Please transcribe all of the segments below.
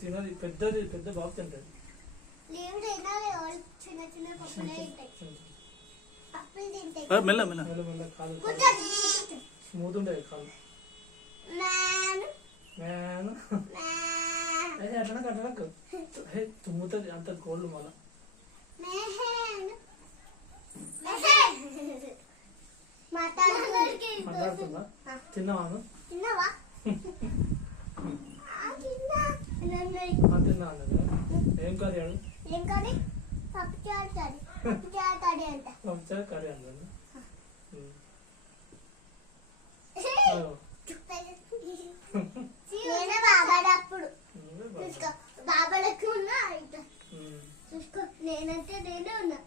తినది పెద్దది పెద్ద బాబు తింటది మెల్ల మెల్ల మెల్ల కాదు స్మూత్ ఉండేది కాదు అట్లా అట్లా తుమ్ముతుంది అంత కోళ్ళు మళ్ళా మాట్లాడుతుందా తిన్నావా తిన్నా అన్నది ఏం కర్రీ అడు పప్పుచారు కర్రీ అన్నది బాబాడప్పుడు బాబాడకు ఉన్నా చూసుకో నేనంటే నేనే ఉన్నా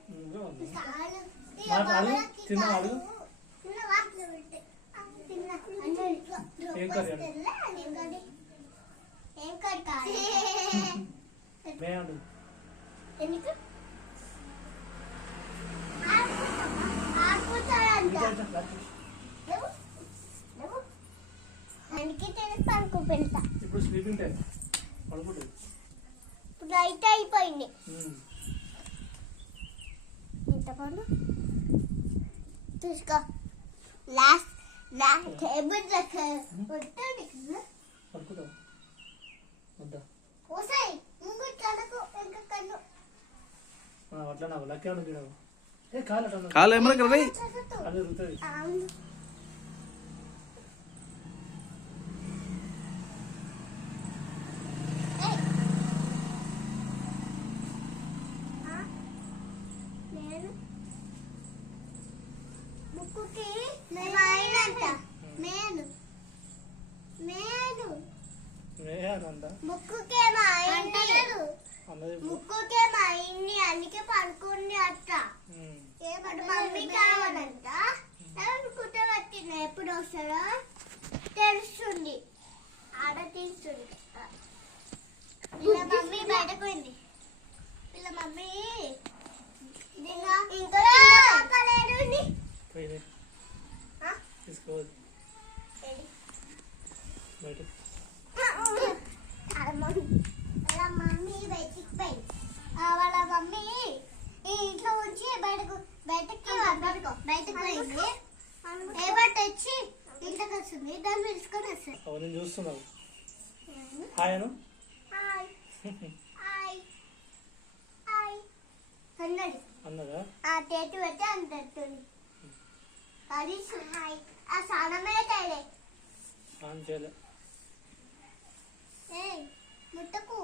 ఏం కర్రీ ఎందుకు పడుకో పెడతా ఇప్పుడు స్లీపింగ్ టైం పడుకుంటుంది ఇప్పుడు నైట్ అయిపోయింది ఎంత పడు చూసుకో లాస్ట్ టేబుల్ పడుకుంటాం వద్దా ఓసాయి ముందు కనుకో ఇంకా కన్ను అట్లా నాకు లక్కీ అనుకున్నావు ఏ కాలు కాలు ఏమన్నా కదా అది రుతుంది ముక్కుకే మా ఇంటి అందుకే పడుకుంది అట్ట మమ్మీ కావాలంట కుట్టబట్టిన ఎప్పుడు వస్తాడో తెలుస్తుంది ఆడ తీస్తుంది ఇలా మమ్మీ బయటకు పోయింది ఇలా మమ్మీ ఇంకా తీసుకోవాలి వాళ్ళ మమ్మీ బయటికి పోయింది వాళ్ళ మమ్మీ ఇంట్లో ఉంచి బయటకు పోయింది ఏ బట్ట వచ్చి ఇంట్లోకి వస్తుంది దాన్ని పిలుచుకొని వస్తుంది అవన్నీ చూస్తున్నావు హాయ్ అన్నది అన్నదా తేటి పెట్టి అంటుంది అది ఆ స్నానమే తేలే స్నానం చేయలే ముట్టకు